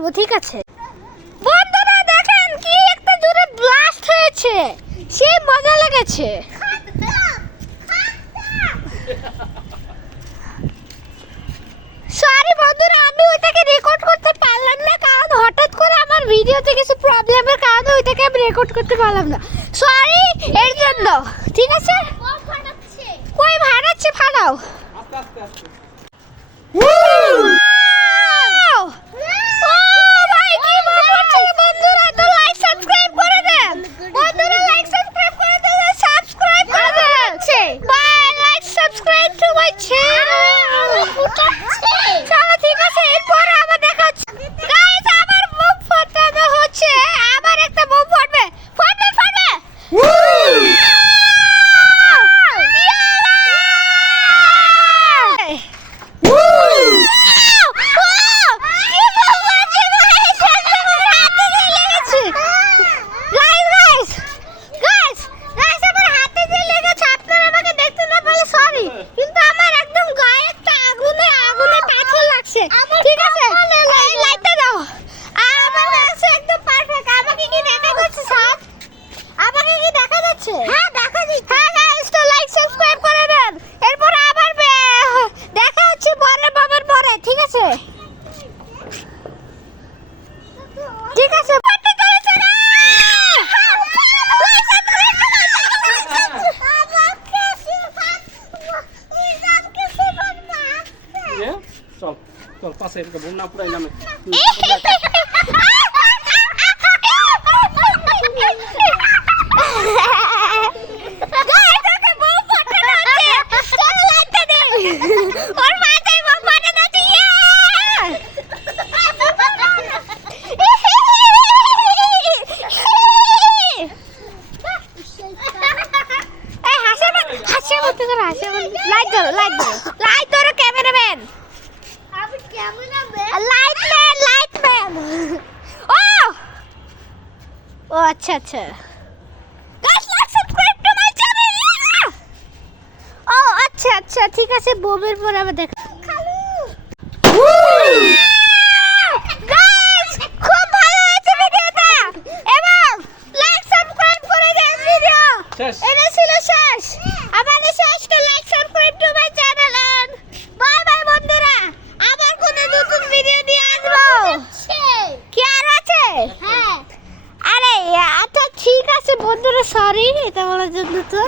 বলবো, ঠিক আছে? বন্ধুরা দেখেন কি একটা জোরে ব্লাস্ট হয়েছে, সেই মজা লেগেছে। সরি বন্ধুরা, আমি ওইটাকে রেকর্ড করতে পারলাম না, কারণ হঠাৎ করে আমার ভিডিওতে কিছু প্রবলেমের কারণে ওইটাকে আমি রেকর্ড করতে পারলাম না। সরি এর জন্য, ঠিক আছে? কই ভাড়াচ্ছে, ফাড়াও। চল চল পাশে বন্যা পুরাই নামে। ও আচ্ছা আচ্ছা, ও আচ্ছা আচ্ছা, ঠিক আছে। বোমের পর আবার দেখ। খুব ভালো হয়েছে ভিডিওটা, এবং লাইক সাবস্ক্রাইব করে দেন। ভিডিও এটা ছিল শেষ। আমাদের শেষটা like subscribe to my channel. Bye bye বন্ধুরা, আবার কোন নতুন ভিডিও নিয়ে আসবো। কি আর আছে? হ্যাঁ, আরে আচ্ছা ঠিক আছে বন্ধুরা, সরি এটা বলার জন্য তো।